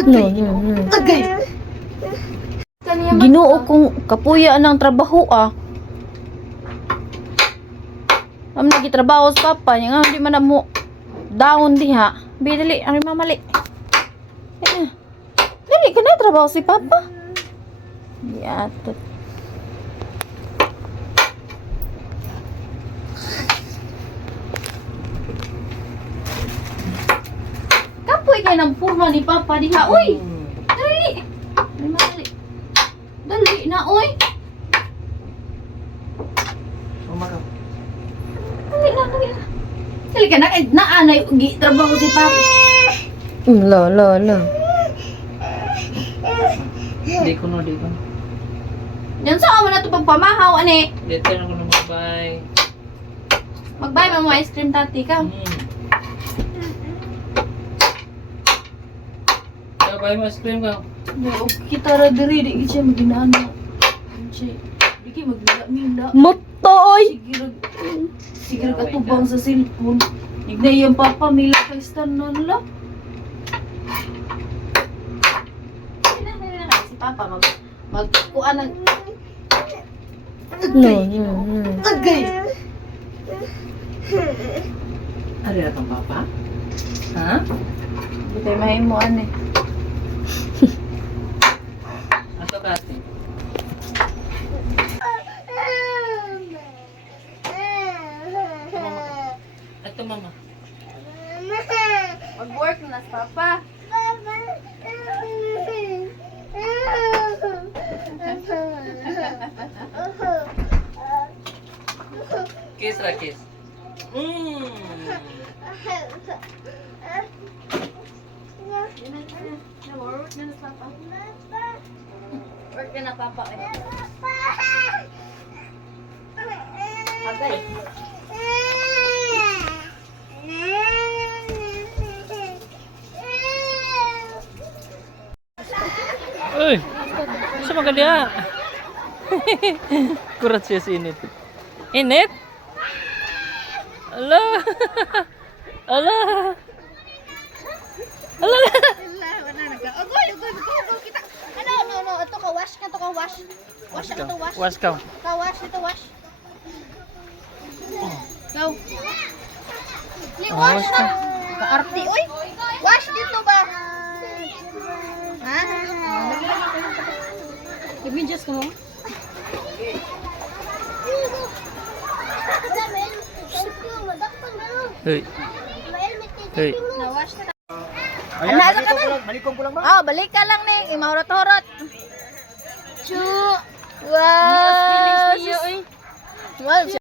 No. Agay. Ginoo kong kapuya ng trabaho Am lagi trabaho sa papa niya nga di man na mo down diha. Bidali ang mamali. Dili ka na trabaho si papa. Yatot. Kapoy kay ng purma ni papa diha. Uy. Dali. Mamali. Dali na oy. Umagaw. Dali na. Dali ka na naanay gi trabaho si papa. La. Di ko no. Yan sa na to pagpamahaw ani. Dito na ko na magbay. Magbay mo ice cream tati ka. Sabay mo ice cream ka. Kita ra diri di siya maginano. Di kay magmila. Matoy. Sige ka tubang sa cellphone. Ignay yung papa mila kay stanon la. Si papa magkuan ng Agay. Ari na tong papa? Ha? Di tayo mahimuan eh. Ato kati. Ato mama. Mag-work na si papa. Kiss ra kiss. Work na si papa. Work na papa eh. Agay. Uy! Sa mga dia? Kurat siya si Init. Init? Ala! Ala! Ala! Agoy, kita. Ano, ito ka wash ka to wash. Wash ka to wash. Wash ka. Ka wash ito wash. Go. Wash ka. Kaarti oy. Wash dito ba? Ha? Give me just mo. Hey. Hey. Na-wash na. Ana ka na. Balikom ko lang ba? Oh, balik ka lang ni. Imahurot-hurot. Chu. Wow.